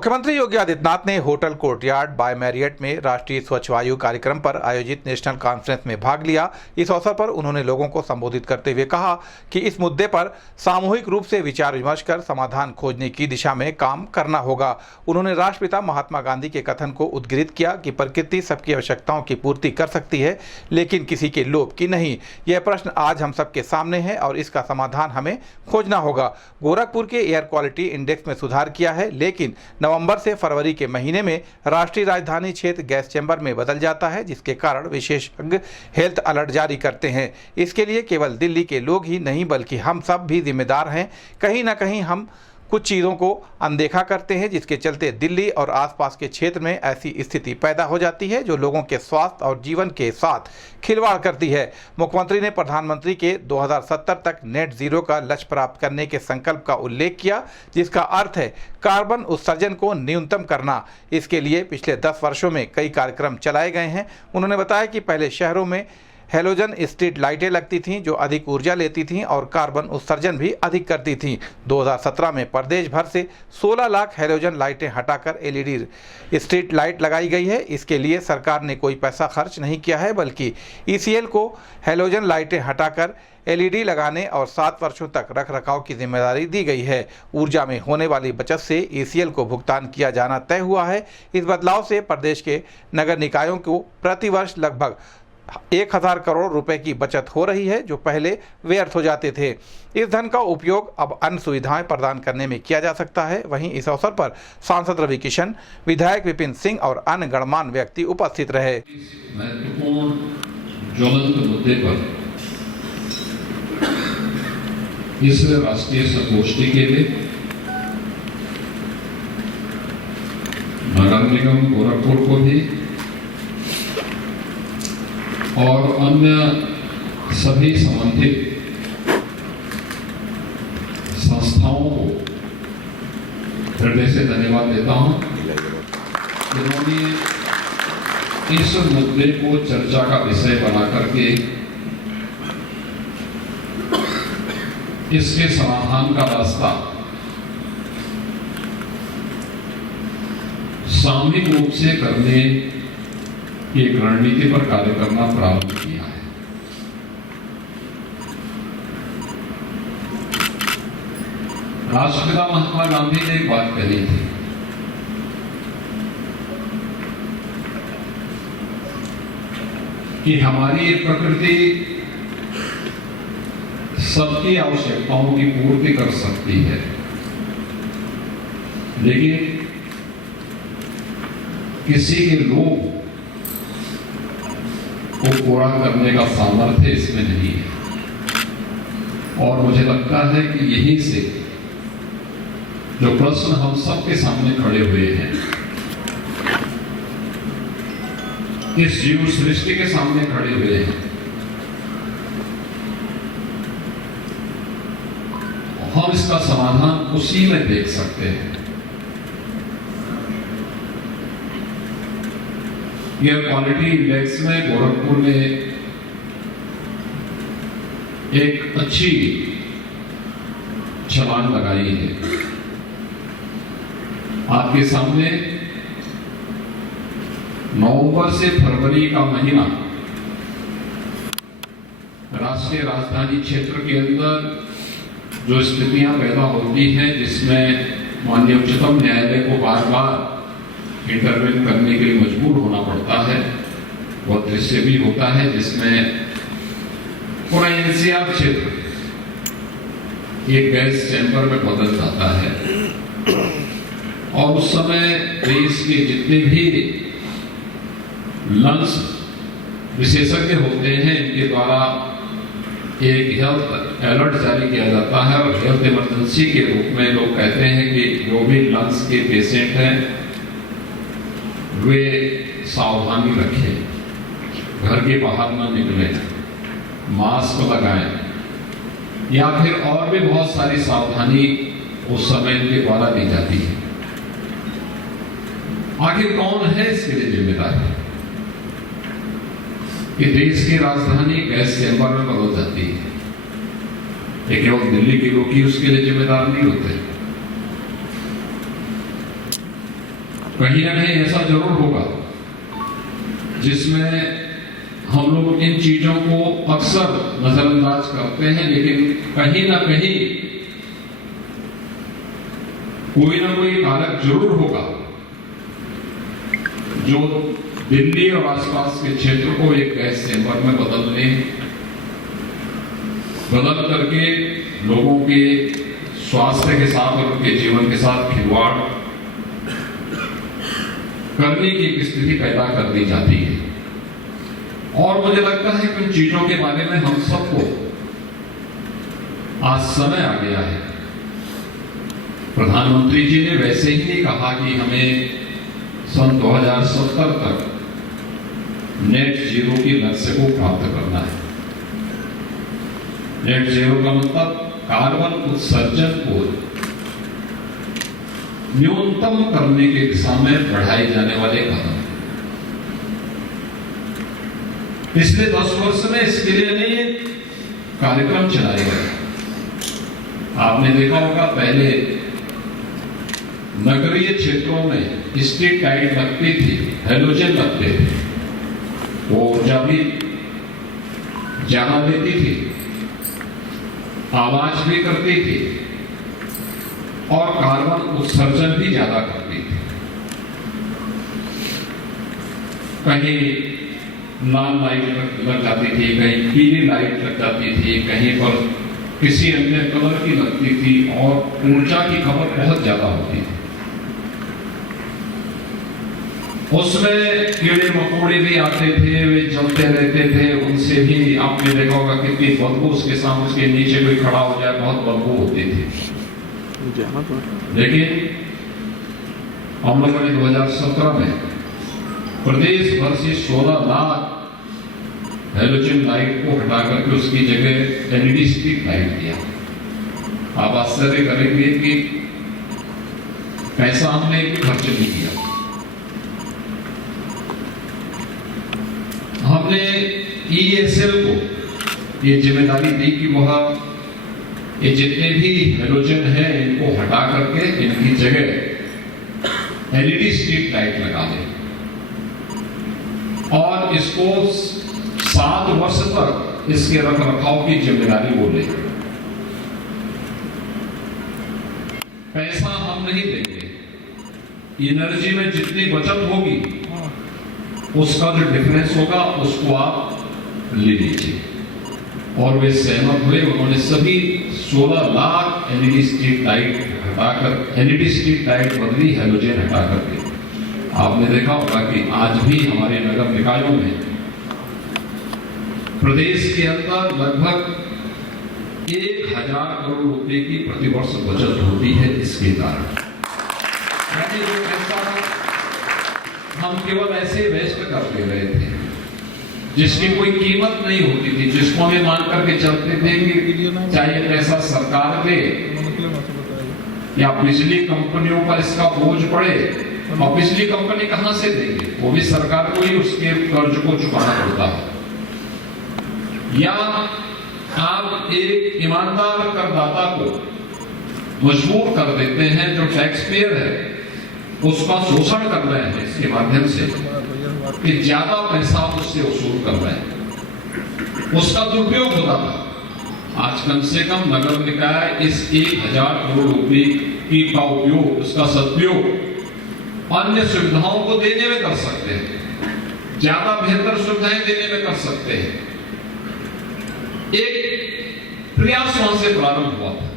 मुख्यमंत्री योगी आदित्यनाथ ने hotel courtyard bye Marriott में राष्ट्रीय स्वच्छ वायु कार्यक्रम पर आयोजित नेशनल कॉन्फ्रेंस में भाग लिया। इस अवसर पर उन्होंने लोगों को संबोधित करते हुए कहा कि इस मुद्दे पर सामूहिक रूप से विचार विमर्श कर समाधान खोजने की दिशा में काम करना होगा। उन्होंने राष्ट्रपिता महात्मा गांधी के कथन को उद्धृत किया कि प्रकृति सबकी आवश्यकताओं की पूर्ति कर सकती है, लेकिन किसी के लोभ की नहीं। यह प्रश्न आज हम सबके सामने है और इसका समाधान हमें खोजना होगा। गोरखपुर के एयर क्वालिटी इंडेक्स में सुधार किया है, लेकिन नवंबर से फरवरी के महीने में राष्ट्रीय राजधानी क्षेत्र गैस चैम्बर में बदल जाता है, जिसके कारण विशेषज्ञ हेल्थ अलर्ट जारी करते हैं। इसके लिए केवल दिल्ली के लोग ही नहीं बल्कि हम सब भी जिम्मेदार हैं। कहीं ना कहीं हम कुछ चीज़ों को अनदेखा करते हैं, जिसके चलते दिल्ली और आसपास के क्षेत्र में ऐसी स्थिति पैदा हो जाती है जो लोगों के स्वास्थ्य और जीवन के साथ खिलवाड़ करती है। मुख्यमंत्री ने प्रधानमंत्री के 2070 तक नेट जीरो का लक्ष्य प्राप्त करने के संकल्प का उल्लेख किया, जिसका अर्थ है कार्बन उत्सर्जन को न्यूनतम करना। इसके लिए पिछले 10 वर्षों में कई कार्यक्रम चलाए गए हैं। उन्होंने बताया कि पहले शहरों में हेलोजन स्ट्रीट लाइटें लगती थीं जो अधिक ऊर्जा लेती थीं और कार्बन उत्सर्जन भी अधिक करती थीं। 2017 में प्रदेश भर से 16 लाख हेलोजन लाइटें हटाकर एलईडी स्ट्रीट लाइट लगाई गई है। इसके लिए सरकार ने कोई पैसा खर्च नहीं किया है, बल्कि ईसीएल को हेलोजन लाइटें हटाकर एलईडी लगाने और 7 वर्षों तक रखरखाव की जिम्मेदारी दी गई है। ऊर्जा में होने वाली बचत से ईसीएल को भुगतान किया जाना तय हुआ है। इस बदलाव से प्रदेश के नगर निकायों को प्रतिवर्ष लगभग 1000 करोड़ रुपए की बचत हो रही है, जो पहले व्यर्थ हो जाते थे। इस धन का उपयोग अब अन्य सुविधाएं प्रदान करने में किया जा सकता है। वहीं इस अवसर पर सांसद रवि किशन, विधायक विपिन सिंह और अन्य गणमान्य व्यक्ति उपस्थित रहे। महत्वपूर्ण ज्वलंत मुद्दे पर इस राष्ट्रीय संगोष्ठी के लिए नगर निगम गोरखपुर को भी और अन्य सभी संबंधित संस्थाओं को हृदय से धन्यवाद देता हूं, जिन्होंने इस मुद्दे को चर्चा का विषय बना करके इसके समाधान का रास्ता सामूहिक रूप से करने की एक रणनीति पर कार्य करना प्रारंभ किया है। राष्ट्रपिता महात्मा गांधी ने एक बात कही थी कि हमारी प्रकृति सबकी आवश्यकताओं की पूर्ति कर सकती है, लेकिन किसी के लोभ को पूरा करने का सामर्थ्य इसमें नहीं है। और मुझे लगता है कि यहीं से जो प्रश्न हम सबके सामने खड़े हुए हैं, इस जीव सृष्टि के सामने खड़े हुए हैं, हम इसका समाधान उसी में देख सकते हैं। एयर क्वालिटी इंडेक्स में गोरखपुर ने एक अच्छी छलांग लगाई है। आपके सामने नवंबर से फरवरी का महीना राष्ट्रीय राजधानी क्षेत्र के अंदर जो स्थितियां पैदा होती हैं, जिसमें माननीय उच्चतम न्यायालय को बार बार इंटरवेन करने के लिए मजबूर होना पड़ता है, वो दृश्य भी होता है जिसमें पूरा एनसीआर क्षेत्र एक गैस चैम्बर में बदल जाता है। और उस समय देश के जितने भी लंग्स विशेषज्ञ होते हैं, इनके द्वारा एक हेल्थ अलर्ट जारी किया जाता है और हेल्थ इमरजेंसी के रूप में लोग कहते हैं कि जो भी लंग्स के पेशेंट हैं वे सावधानी रखें, घर के बाहर न निकलें, मास्क लगाएं, या फिर और भी बहुत सारी सावधानी उस समय इनके द्वारा दी जाती है। आखिर कौन है इसके लिए जिम्मेदार? कि देश की राजधानी गैस चैम्बर में बदल जाती है, ये केवल दिल्ली के लोग ही उसके लिए जिम्मेदार नहीं होते। कहीं ना कहीं ऐसा जरूर होगा जिसमें हम लोग इन चीजों को अक्सर नजरअंदाज करते हैं, लेकिन कहीं ना कहीं कोई ना कोई कारक जरूर होगा जो दिल्ली और आसपास के क्षेत्र को एक गैस चैम्बर में बदल करके लोगों के स्वास्थ्य के साथ और उनके जीवन के साथ खिलवाड़ करने की एक स्थिति पैदा कर दी जाती है। और मुझे लगता है कि उन चीजों के बारे में हम सबको आज समय आ गया है। प्रधानमंत्री जी ने वैसे ही नहीं कहा कि हमें सन 2070 तक नेट जीरो की लक्ष्य को प्राप्त करना है। नेट जीरो का मतलब कार्बन उत्सर्जन को न्यूनतम करने की दिशा में बढ़ाए जाने वाले कदम। पिछले 10 वर्ष में इसके लिए अनेक कार्यक्रम चलाए गए। आपने देखा होगा पहले नगरीय क्षेत्रों में स्ट्रीट लाइट लगती थी, हेलोजन लगते थे, वो ऊर्जा भी ज्यादा देती थी, आवाज भी करती थी और कार्बन उत्सर्जन भी ज्यादा करती थी। कहीं लाल लाइट लग जाती थी, कहीं पीली लाइट लग जाती थी, कहीं पर किसी अन्य कलर की लगती थी और ऊर्जा की खपत बहुत ज्यादा होती थी। उसमें कीड़े मकोड़े भी आते थे, वे जलते रहते थे, उनसे भी आपने देखा होगा कितनी बदबू, उसके सामने उसके नीचे कोई खड़ा हो जाए बहुत बदबू होती थी। लेकिन हम लोगों ने 2017 में प्रदेश भर से 16 लाख हेलोजन लाइट को हटा करके उसकी जगह एलईडी स्ट्रीट लाइट दिया। आप आश्चर्य करेंगे कि पैसा हमने खर्च नहीं किया। हमने EESL को ये जिम्मेदारी दी कि वह ये जितने भी हेलोजन है इनको हटा करके इनकी जगह एलईडी स्ट्रीट लाइट लगा दें और इसको 7 वर्ष तक इसके रख रखाव की जिम्मेदारी वो ले। पैसा हम नहीं देंगे, एनर्जी में जितनी बचत होगी उसका जो डिफरेंस होगा उसको आप ले लीजिए। और वे सहमत हुए। उन्होंने सभी 16 लाख एलईडी स्ट्रीट लाइट हटाकर एलईडी स्ट्रीट लाइट बदली हेलोजन हटा करके। आपने देखा होगा कि आज भी हमारे नगर निकायों में प्रदेश के अंदर लगभग 1000 करोड़ रुपए की प्रतिवर्ष बचत होती है इसके कारण। जो पैसा हम केवल ऐसे वेस्ट कर दे रहे थे जिसकी कोई कीमत नहीं होती थी, जिसको हमें मान करके चलते थे कि चाहे पैसा सरकार दे या बिजली कंपनियों पर इसका बोझ पड़े, और बिजली कंपनी कहां से देंगे, वो भी सरकार को ही उसके कर्ज को चुकाना पड़ता है। या आप एक ईमानदार करदाता को मजबूर कर देते हैं, जो टैक्स पेयर है उसका शोषण कर रहे हैं इसके माध्यम से कि ज्यादा पैसा उससे वसूल कर रहे हैं, उसका दुरुपयोग होता था। आज कम से कम नगर निकाय इस 1000 करोड़ रुपए की का उपयोग, उसका सदुपयोग अन्य सुविधाओं को देने में कर सकते हैं, ज्यादा बेहतर सुविधाएं देने में कर सकते हैं। एक प्रयास वहां से प्रारंभ हुआ था।